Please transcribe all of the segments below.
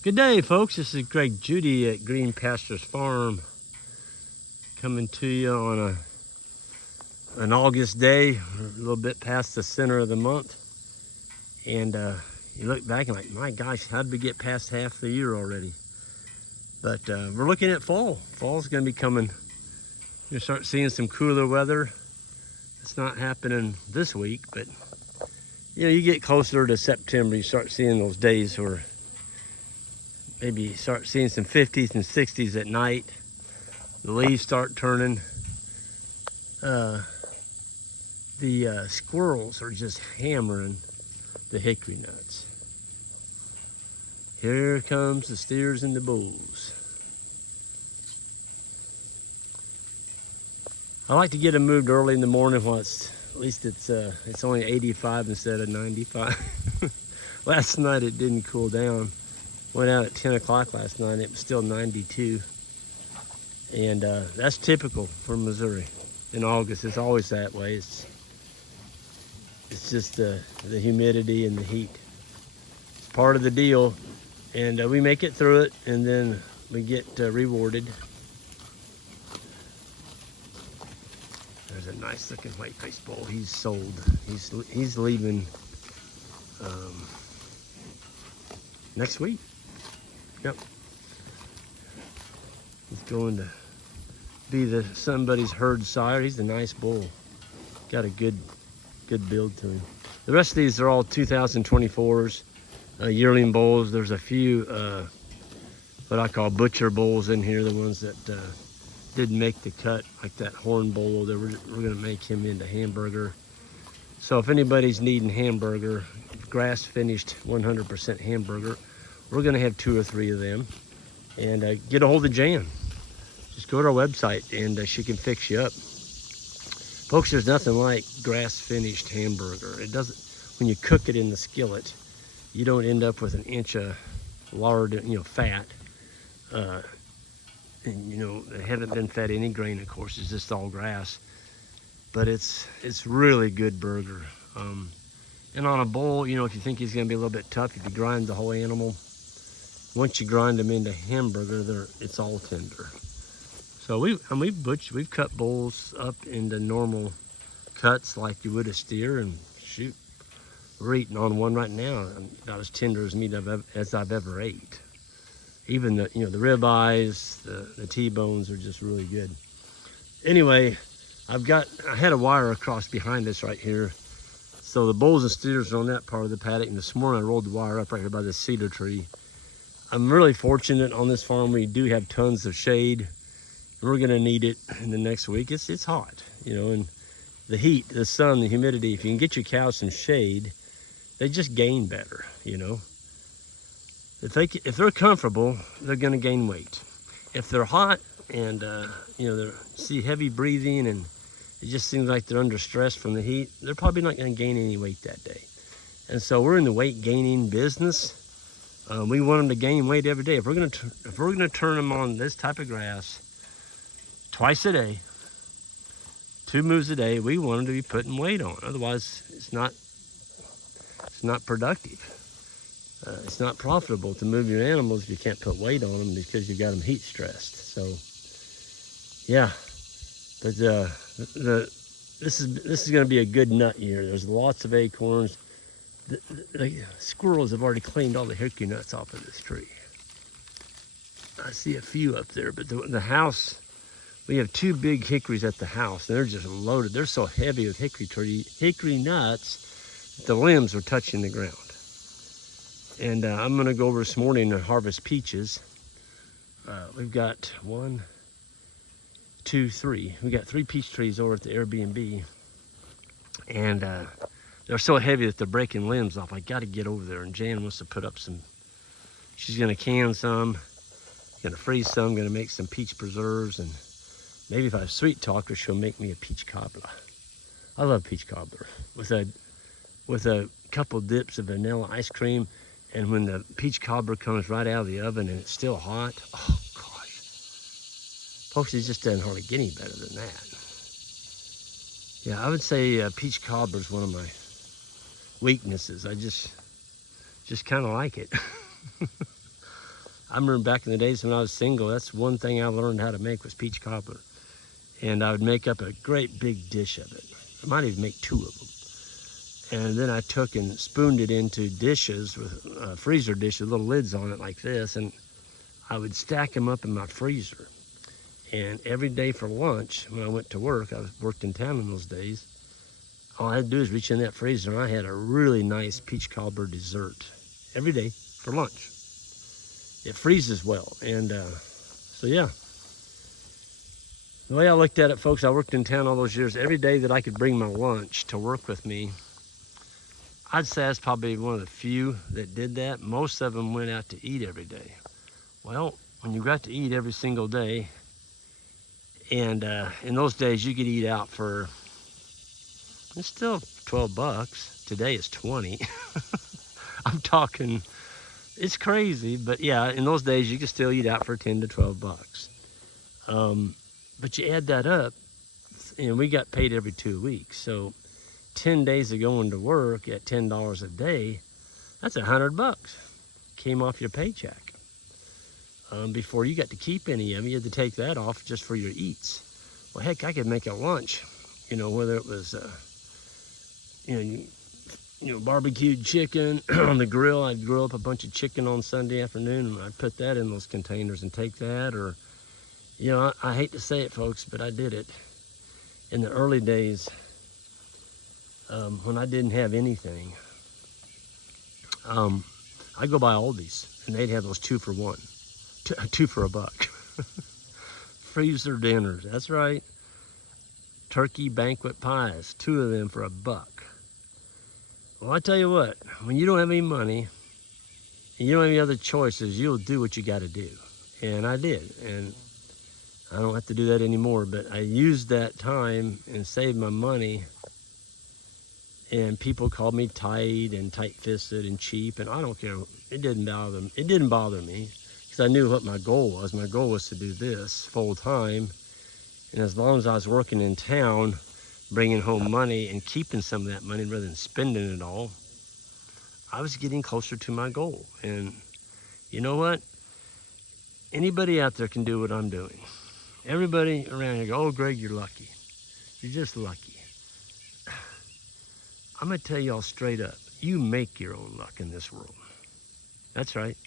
Good day, folks. This is Judy at Green Pasture's Farm, coming to you on an August day, a little bit past the center of the month. And you look back and like, my gosh, how did we get past half the year already? But we're looking at fall. Fall's going to be coming. You'll start seeing some cooler weather. It's not happening this week, but you get closer to September, you start seeing those days where maybe you start seeing some 50s and 60s at night. The leaves start turning. The squirrels are just hammering the hickory nuts. Here comes the steers and the bulls. I like to get them moved early in the morning while at least it's only 85 instead of 95. Last night it didn't cool down. Went out at 10 o'clock last night. It was still 92. And that's typical for Missouri in August. It's always that way. It's just the humidity and the heat. It's part of the deal. And we make it through it, and then we get rewarded. There's a nice looking white-faced bull. He's sold. He's leaving next week. Yep. He's going to be somebody's herd sire. He's a nice bull. Got a good build to him. The rest of these are all 2024s, yearling bulls. There's a few what I call butcher bulls in here, the ones that didn't make the cut, like that horn bull. We're gonna make him into hamburger. So if anybody's needing hamburger, grass finished 100% hamburger, we're gonna have 2 or 3 of them. And get a hold of Jan. Just go to our website and she can fix you up. Folks, there's nothing like grass finished hamburger. It doesn't, when you cook it in the skillet, you don't end up with an inch of lard, fat. And they haven't been fed any grain, of course. It's just all grass. But it's really good burger. And on a bull, if you think he's gonna be a little bit tough, if you grind the whole animal, once you grind them into hamburger, it's all tender. So we've cut bulls up into normal cuts like you would a steer, and shoot, we're eating on one right now, about as tender as meat as I've ever ate. Even the ribeyes, the T-bones are just really good. Anyway, I had a wire across behind us right here. So the bulls and steers are on that part of the paddock, and this morning I rolled the wire up right here by the cedar tree. I'm really fortunate on this farm. We do have tons of shade. We're gonna need it in the next week. It's hot, and the heat, the sun, the humidity. If you can get your cows some shade, they just gain better, If they're comfortable, they're gonna gain weight. If they're hot and they see heavy breathing and it just seems like they're under stress from the heat, they're probably not gonna gain any weight that day. And so we're in the weight gaining business. We want them to gain weight every day. If we're gonna turn them on this type of grass twice a day, 2 moves a day, we want them to be putting weight on. Otherwise, it's not productive. It's not profitable to move your animals if you can't put weight on them because you've got them heat stressed. So, yeah, but this is going to be a good nut year. There's lots of acorns. The squirrels have already cleaned all the hickory nuts off of this tree. I see a few up there, but the house, we have 2 big hickories at the house, and they're just loaded. They're so heavy with hickory nuts that the limbs are touching the ground. And I'm gonna go over this morning and harvest peaches. We've got 1, 2, 3. We got 3 peach trees over at the Airbnb, and they're so heavy that they're breaking limbs off. I got to get over there, and Jan wants to put up some. She's gonna can some, gonna freeze some, gonna make some peach preserves, and maybe if I sweet talk her, she'll make me a peach cobbler. I love peach cobbler with a couple dips of vanilla ice cream. And when the peach cobbler comes right out of the oven and it's still hot, oh gosh. Folks, it just doesn't hardly get any better than that. Yeah, I would say peach cobbler is one of my weaknesses. I just kind of like it. I remember back in the days when I was single, that's one thing I learned how to make was peach cobbler. And I would make up a great big dish of it. I might even make 2 of them. And then I took and spooned it into dishes with freezer dishes, little lids on it like this, and I would stack them up in my freezer. And every day for lunch, when I went to work, I worked in town in those days, all I had to do is reach in that freezer, and I had a really nice peach cobbler dessert every day for lunch. It freezes well, and so yeah. The way I looked at it, folks, I worked in town all those years. Every day that I could bring my lunch to work with me, I'd say I was probably one of the few that did that. Most of them went out to eat every day. Well, when you got to eat every single day, and in those days you could eat out for, it's still $12. Today it's 20. I'm talking, it's crazy, but yeah, in those days you could still eat out for 10 to 12 bucks. But you add that up, and we got paid every 2 weeks. So 10 days of going to work at $10 a day, that's $100. Came off your paycheck. Before you got to keep any of it, you had to take that off just for your eats. Well, heck, I could make a lunch, whether it was, barbecued chicken on the grill. I'd grill up a bunch of chicken on Sunday afternoon, and I'd put that in those containers and take that, or I hate to say it, folks, but I did it. In the early days, when I didn't have anything, I'd go by Aldi's, and they'd have those 2 for $1, 2 for $1. Freezer dinners, that's right. Turkey banquet pies, 2 of them for $1. Well, I tell you what, when you don't have any money, and you don't have any other choices, you'll do what you got to do. And I did, and I don't have to do that anymore, but I used that time and saved my money, and people called me tight and tight-fisted and cheap, and I don't care. It didn't bother them. It didn't bother me because I knew what my goal was. My goal was to do this full-time, and as long as I was working in town, bringing home money and keeping some of that money rather than spending it all, I was getting closer to my goal. And you know what? Anybody out there can do what I'm doing. Everybody around here go, oh, Greg, you're lucky. You're just lucky. I'm going to tell y'all straight up, you make your own luck in this world. That's right.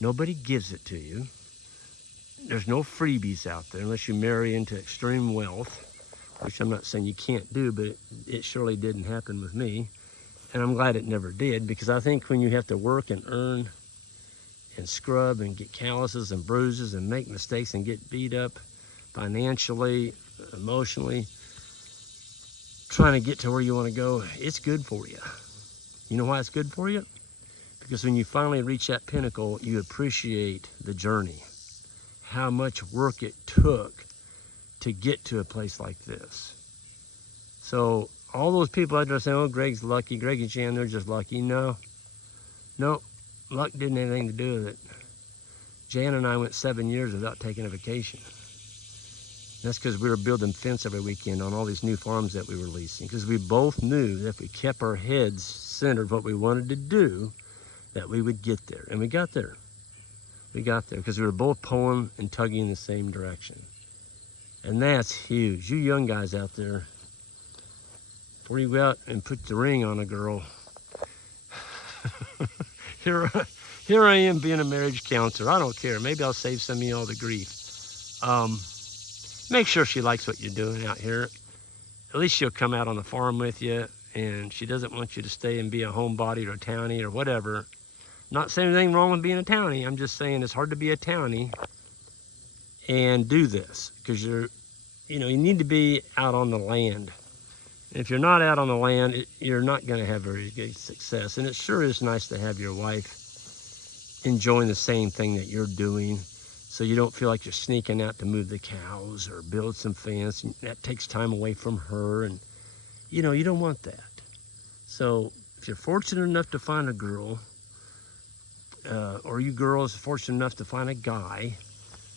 Nobody gives it to you. There's no freebies out there unless you marry into extreme wealth, which I'm not saying you can't do, but it surely didn't happen with me. And I'm glad it never did, because I think when you have to work and earn and scrub and get calluses and bruises and make mistakes and get beat up financially, emotionally, trying to get to where you want to go, it's good for you. You know why it's good for you? Because when you finally reach that pinnacle, you appreciate the journey, how much work it took to get to a place like this. So all those people out there saying, oh, Greg's lucky, Greg and Jan, they're just lucky. No, luck didn't have anything to do with it. Jan and I went 7 years without taking a vacation. That's because we were building fence every weekend on all these new farms that we were leasing, because we both knew that if we kept our heads centered what we wanted to do, that we would get there. And we got there. We got there because we were both pulling and tugging in the same direction. And that's huge. You young guys out there, before you go out and put the ring on a girl, here I am being a marriage counselor. I don't care. Maybe I'll save some of y'all the grief. Make sure she likes what you're doing out here. At least she'll come out on the farm with you, and she doesn't want you to stay and be a homebody or a townie or whatever. Not saying anything wrong with being a townie. I'm just saying it's hard to be a townie and do this, because you need to be out on the land. And if you're not out on the land, you're not going to have very good success. And it sure is nice to have your wife enjoying the same thing that you're doing, so you don't feel like you're sneaking out to move the cows or build some fence. And that takes time away from her, and you don't want that. So if you're fortunate enough to find a girl, or you girls fortunate enough to find a guy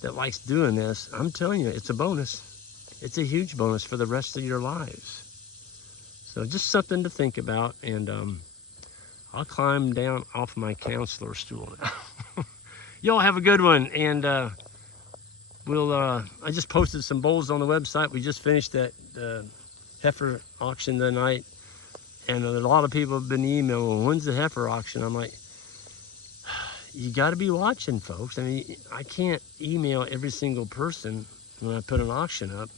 that likes doing this, I'm telling you, it's a bonus. It's a huge bonus for the rest of your lives. So just something to think about. And I'll climb down off my counselor stool now. Y'all have a good one, and we'll. I just posted some bulls on the website. We just finished that heifer auction the night, and a lot of people have been emailing, when's the heifer auction? I'm like, you got to be watching, folks. I mean, I can't email every single person when I put an auction up.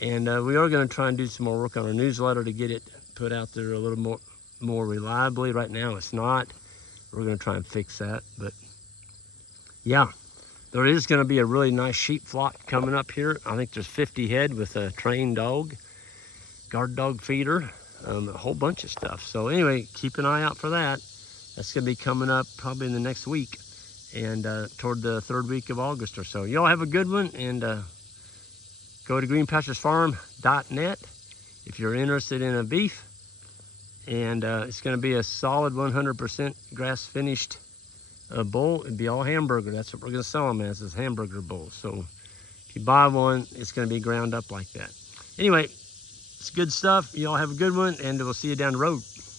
And we are going to try and do some more work on our newsletter to get it put out there a little more reliably. Right now it's not. We're going to try and fix that. But yeah, there is going to be a really nice sheep flock coming up here. I think there's 50 head with a trained dog, guard dog feeder, a whole bunch of stuff. So anyway, keep an eye out for that. That's going to be coming up probably in the next week, and toward the 3rd week of August or so. Y'all have a good one, and go to greenpasturesfarm.net if you're interested in a beef. And it's going to be a solid 100% grass finished bull. It'd be all hamburger. That's what we're going to sell them as, is hamburger bulls. So if you buy one, it's going to be ground up like that. Anyway, it's good stuff. Y'all have a good one, and we'll see you down the road.